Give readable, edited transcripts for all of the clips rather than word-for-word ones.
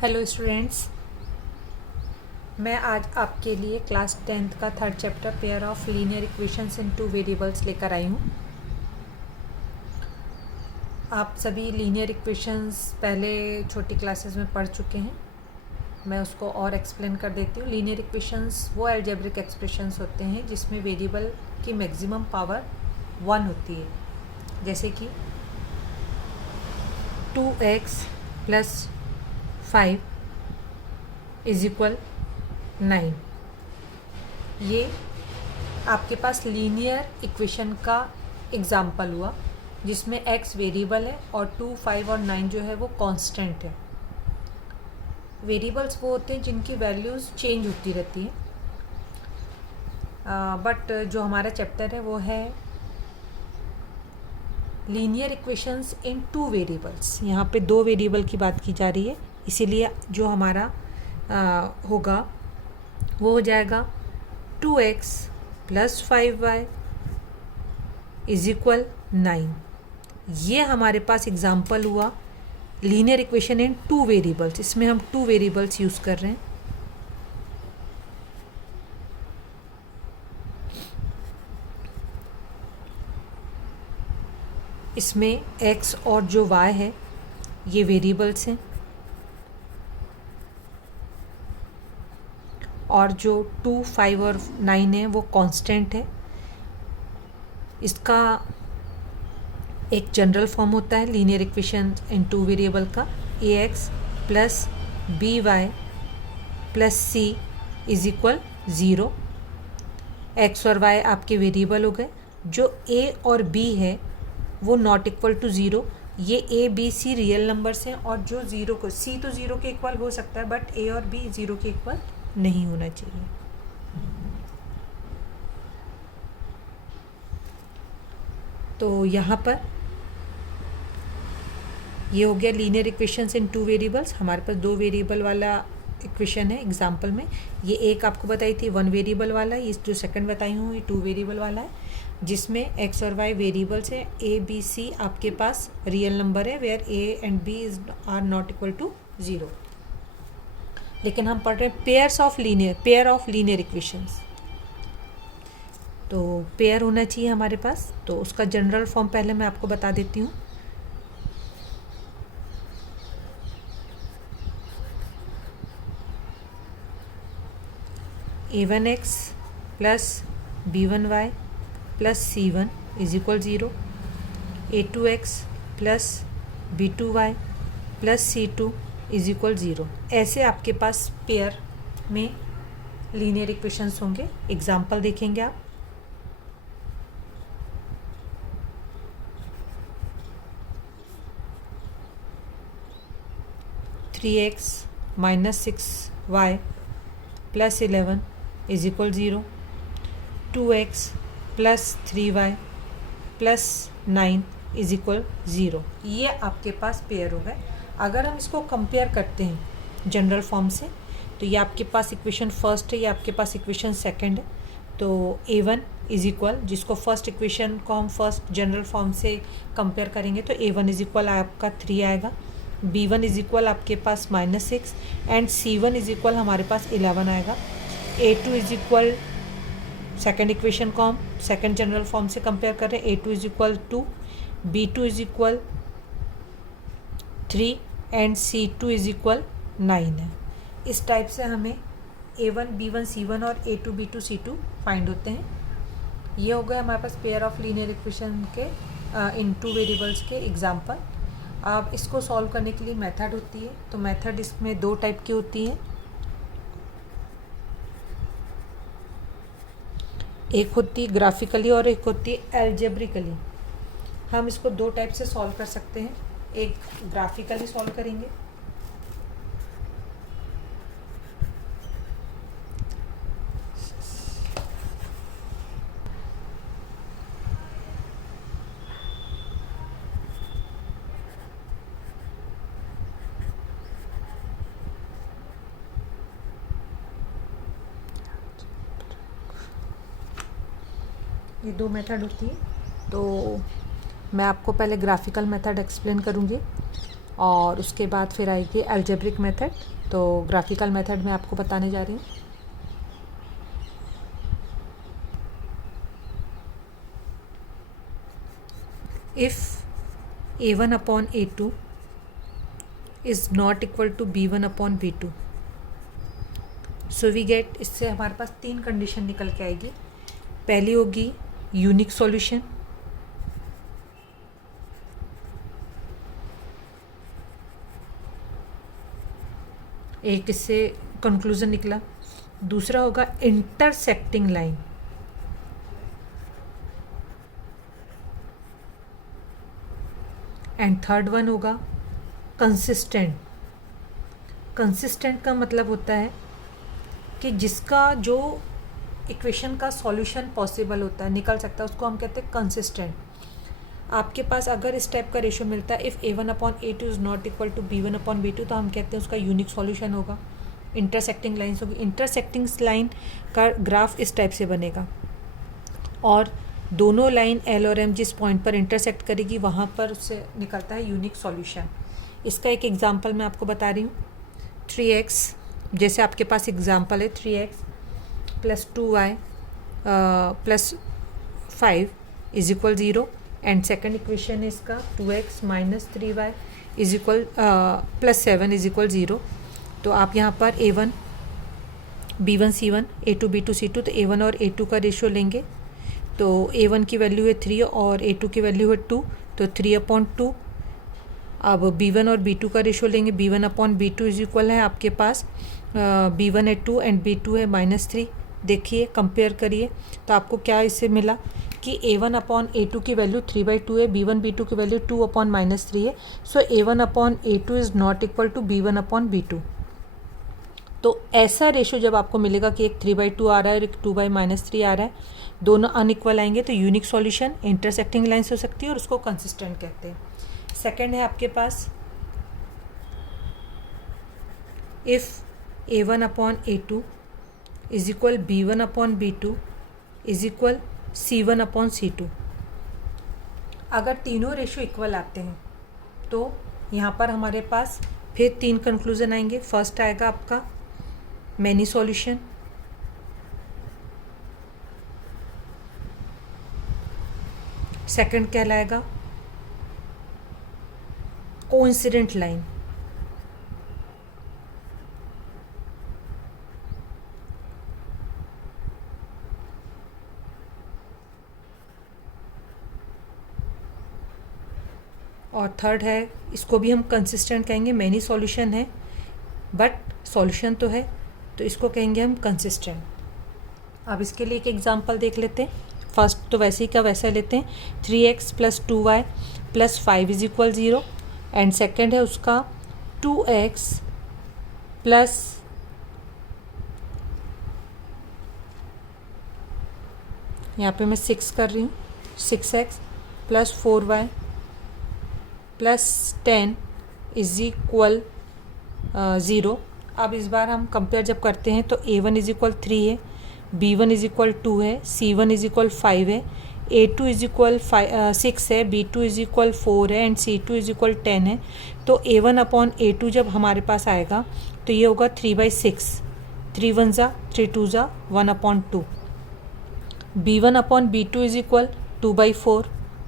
Hello students, मैं आज आपके लिए क्लास 10th का third chapter pair of linear equations in two variables लेकर आई हूँ। आप सभी लीनियर इक्वेशंस पहले छोटी क्लासेस में पढ़ चुके हैं। मैं उसको और एक्सप्लेन कर देती हूँ। लीनियर इक्वेशंस वो अलजेब्रिक एक्सप्रेशंस होते हैं जिसमें वेरिएबल की मैक्सिमम पावर 1 होती है, जैसे कि 2x + 5 = 9। ये आपके पास लीनियर इक्वेशन का एग्जाम्पल हुआ जिसमें x वेरिएबल है और 2, 5 और 9 जो है वो कांस्टेंट है। वेरिएबल्स वो होते हैं जिनकी वैल्यूज़ चेंज होती रहती हैं, बट जो हमारा चैप्टर है वो है लीनियर इक्वेशंस इन टू वेरिएबल्स। यहाँ पे 2 वेरिएबल की बात की जा रही है, इसीलिए जो हमारा होगा वो हो जाएगा 2x + 5y = 9। ये हमारे पास एग्जाम्पल हुआ linear equation in two variables. इसमें हम 2 वेरिएबल्स यूज़ कर रहे हैं। इसमें x और जो y है ये वेरिएबल्स हैं और जो 2, 5 और 9 है वो कांस्टेंट है। इसका एक जनरल फॉर्म होता है linear equation in two variable का, ax + by + c = 0। x और y आपके वेरिएबल हो गए। जो a और b है वो नॉट इक्वल टू 0। ये a, b, c real numbers हैं और जो 0 को c तो 0 के इक्वल हो सकता है, बट a और b 0 के इक्वल नहीं होना चाहिए। तो यहाँ पर ये हो गया लीनियर इक्वेशंस इन टू वेरिएबल्स। हमारे पास 2 वेरिएबल वाला इक्वेशन है एग्जाम्पल में। ये एक आपको बताई थी 1 वेरिएबल वाला, ये जो सेकंड बताई हूँ ये 2 वेरिएबल वाला है, जिसमें x और y वेरिएबल्स है। a, b, c आपके पास रियल नंबर है where a and b are not equal to 0। लेकिन हम पढ़ रहे हैं पेयर ऑफ लीनियर इक्वेशंस। तो पेयर होना चाहिए हमारे पास, तो उसका जनरल फॉर्म पहले मैं आपको बता देती हूँ। a1x + b1y + c1 = 0, a2x + b2y + c2 = 0। ऐसे आपके पास पेयर में लीनियर इक्वेशंस होंगे। एग्जाम्पल देखेंगे आप। (3x - 6y + 11 = 0, 2x + 3y + 9 = 0। ये आपके पास पेयर हो गए। अगर हम इसको कंपेयर करते हैं जनरल फॉर्म से, तो ये आपके पास इक्वेशन फर्स्ट है, ये आपके पास इक्वेशन सेकंड है। तो a1 = जिसको फर्स्ट इक्वेशन को हम फर्स्ट जनरल फॉर्म से कंपेयर करेंगे तो a1 = आपका 3 आएगा, b1 = आपके पास -6 एंड c1 = हमारे पास 11 आएगा। a2 = सेकेंड इक्वेशन को हम सेकेंड जनरल फॉर्म से कंपेयर कर रहे हैं, a2 = 2, b2 = 3 एंड c2 = 9 है। इस टाइप से हमें a1, b1, c1 और a2, b2, c2 फाइंड होते हैं। ये हो गया हमारे पास पेयर ऑफ लीनियर इक्वेशन के इन टू वेरिएबल्स के एग्जाम्पल। अब इसको सॉल्व करने के लिए मेथड होती है। तो मेथड इसमें 2 टाइप की होती हैं। एक होती है ग्राफिकली और एक होती है एल्जेब्रिकली। हम इसको 2 टाइप से सॉल्व कर सकते हैं। एक ग्राफिकली सॉल्व करेंगे, ये 2 मेथड होती है। तो मैं आपको पहले ग्राफिकल मेथड एक्सप्लेन करूँगी। और उसके बाद फिर आएगी अलजेब्रिक मेथड। तो ग्राफिकल मेथड में आपको बताने जा रही हूँ। If a1 upon a2 is not equal to b1 upon b2, so we get, इससे हमारे पास 3 कंडीशन निकल के आएगी। पहली होगी यूनिक सॉल्यूशन, एक इससे कंक्लूजन निकला। दूसरा होगा intersecting line, and third one होगा कंसिस्टेंट। कंसिस्टेंट का मतलब होता है कि जिसका जो इक्वेशन का सॉल्यूशन पॉसिबल होता है, निकल सकता है, उसको हम कहते हैं कंसिस्टेंट। आपके पास अगर इस टाइप का रेशियो मिलता है, if a1 upon a2 is not equal to b1 upon b2, तो हम कहते हैं उसका यूनिक सॉल्यूशन होगा। इंटरसेक्टिंग लाइन्स होगी। इंटरसेक्टिंग लाइन का ग्राफ इस टाइप से बनेगा और दोनों लाइन L और M जिस पॉइंट पर इंटरसेक्ट करेगी वहाँ पर उससे निकलता है यूनिक सॉल्यूशन। इसका एक एग्जांपल मैं आपको बता रही हूँ। 3x, जैसे आपके पास एग्जांपल है 3x plus 2y plus 5 is equal 0, and second equation है इसका 2x minus 3y is equal plus 7 is equal 0। तो आप यहाँ पर a1 b1 c1 a2 b2 c2, तो a1 और a2 का रेशियो लेंगे। तो a1 की वैल्यू है 3 और a2 की वैल्यू है 2, तो 3/2। अब b1 और b2 का रेशियो लेंगे। b1 upon b2 is equal है आपके पास b1 है 2 एंड b2 है -3। देखिए, कंपेयर करिए, तो आपको क्या इससे मिला कि a1 अपॉन a2 की वैल्यू 3/2 है, b1 b2 की वैल्यू 2 अपॉन -3 है। So a1 upon a2 is not equal to b1 upon b2। तो ऐसा रेशियो जब आपको मिलेगा कि एक 3/2 आ रहा है और एक 2/-3 आ रहा है, दोनों अनइक्वल आएंगे, तो यूनिक सॉल्यूशन इंटरसेक्टिंग लाइन्स हो सकती है और उसको कंसिस्टेंट कहते हैं। सेकंड है आपके पास if a1 upon a2 is equal b1 upon b2 is equal c1 upon c2। अगर तीनों रेशियो इक्वल आते हैं तो यहाँ पर हमारे पास फिर 3 कंक्लूजन आएंगे। फर्स्ट आएगा आपका मैनी सॉल्यूशन, सेकंड कहलाएगा कोइंसिडेंट लाइन, और थर्ड है, इसको भी हम कंसिस्टेंट कहेंगे। मैनी सॉल्यूशन है बट सॉल्यूशन तो है, तो इसको कहेंगे हम कंसिस्टेंट। अब इसके लिए एक एग्जांपल देख लेते हैं। फर्स्ट तो वैसे ही का वैसा लेते हैं, 3x plus 2y plus 5 is equal 0, and second है उसका 2x प्लस यहाँ पे मैं 6 कर रही हूँ, 6x plus 4y plus 10 is equal 0। अब इस बार हम कंपेयर जब करते हैं तो a1 इज इक्वल 3 है, b1 इज इक्वल 2 है, c1 इज इक्वल 5 है, a2 इज इक्वल 6 है, b2 इज इक्वल 4 है, एंड c2 इज इक्वल 10 है। तो a1 अपॉन a2 जब हमारे पास आएगा तो ये होगा 3/6, 3 1 ज़ा 3 2 ज़ा 1/2। b1 upon b2 is equal 2/4,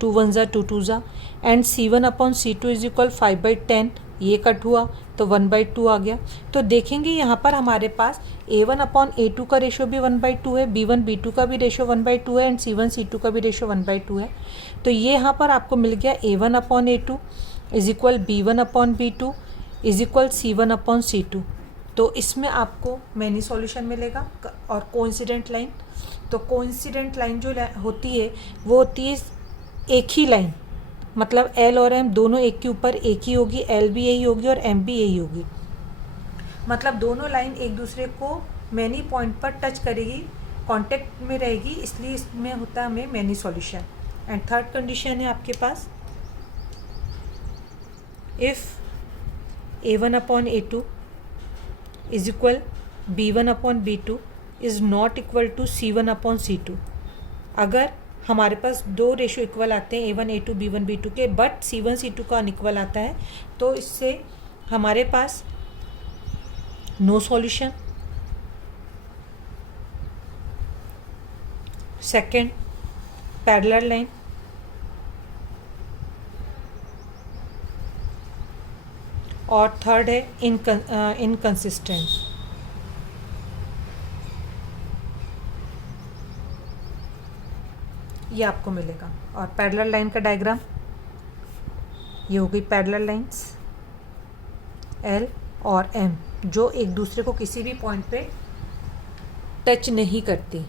2 1 ज़ा 2 2 ज़ा, and c1 upon c2 is equal 5/10, ये कट हुआ तो 1/2 आ गया। तो देखेंगे यहाँ पर हमारे पास a1 अपॉन a2 का रेशियो भी 1/2 है, b1 b2 का भी रेशियो 1/2 है, एंड c1 c2 का भी रेशियो 1/2 है। तो ये यहाँ पर आपको मिल गया a1 upon a2 is equal b1 upon b2 is equal c1 upon c2। तो इसमें आपको मैनी सॉल्यूशन मिलेगा और कोइंसिडेंट लाइन। तो कोइंसिडेंट लाइन जो होती है वो होती है एक ही लाइन, मतलब L और M दोनों एक के ऊपर एक ही होगी, L भी यही होगी और M भी यही होगी, मतलब दोनों लाइन एक दूसरे को मैनी पॉइंट पर टच करेगी, कांटेक्ट में रहेगी, इसलिए इसमें होता है हमें many solution. And third condition है आपके पास if a1 upon a2 is equal b1 upon b2 is not equal to c1 upon c2। अगर हमारे पास दो रेशो इक्वल आते हैं A1 A2 B1 B2 के, बट C1 C2 का अनइक्वल आता है, तो इससे हमारे पास no solution. Second, parallel line. और थर्ड है इनकंसिस्टेंट। ये आपको मिलेगा। और पैरेलल लाइन का डायग्राम ये हो गई पैरेलल लाइंस L और M, जो एक दूसरे को किसी भी पॉइंट पे टच नहीं करती,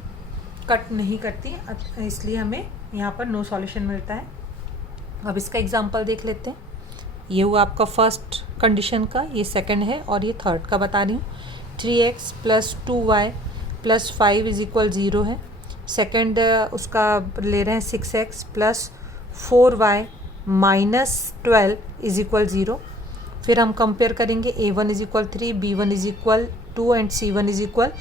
कट नहीं करती, इसलिए हमें यहाँ पर नो सॉल्यूशन मिलता है। अब इसका एग्जांपल देख लेते हैं। ये हुआ आपका फर्स्ट कंडीशन का, ये सेकंड है, और ये थर्ड का बता रही हूँ। 3x + 2y + 5 = 0 है। सेकंड उसका ले रहे हैं 6x + 4y - 12 = 0। फिर हम कंपेयर करेंगे A1 = 3, B1 = 2 and C1 =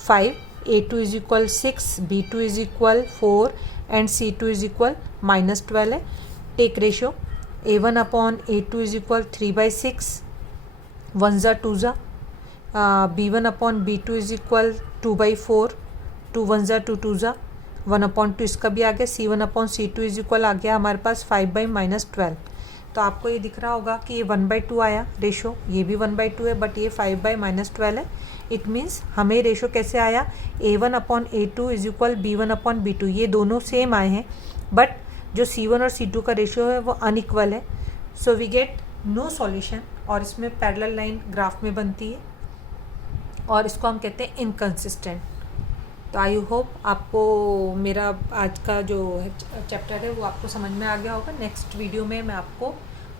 5, A2 = 6, B2 = 4 and C2 = -12 है। टेक रेशो A1/A2 = 3/6, 1 ज़ा 2 ज़ा। B1/B2 = 2/4, 2 1 ज़ा 2 2 ज़ा, 1/2 इसका भी आ गया। C1/C2 = आ गया हमारे पास 5/-12। तो आपको ये दिख रहा होगा कि ये 1/2 आया रेशो, ये भी 1/2 है, बट ये 5/-12 है। इट मीन्स हमें रेशो कैसे आया, A1/A2 = B1/B2, ये दोनों सेम आए हैं, बट जो C1 और C2 का रेशियो है वो अनइक्वल है। So we get no solution, और इसमें पैरेलल लाइन ग्राफ में बनती है, और इसको हम कहते हैं इनकंसिस्टेंट। तो आई होप आपको मेरा आज का जो चैप्टर है वो आपको समझ में आ गया होगा। नेक्स्ट वीडियो में मैं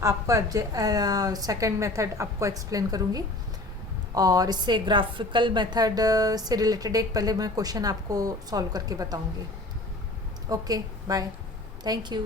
आपका सेकंड मेथड आपको एक्सप्लेन करूँगी, और इससे ग्राफिकल मेथड से रिलेटेड एक पहले मैं क्वेश्चन आपको सॉल्व करके बताऊँगी। Okay, bye, thank you.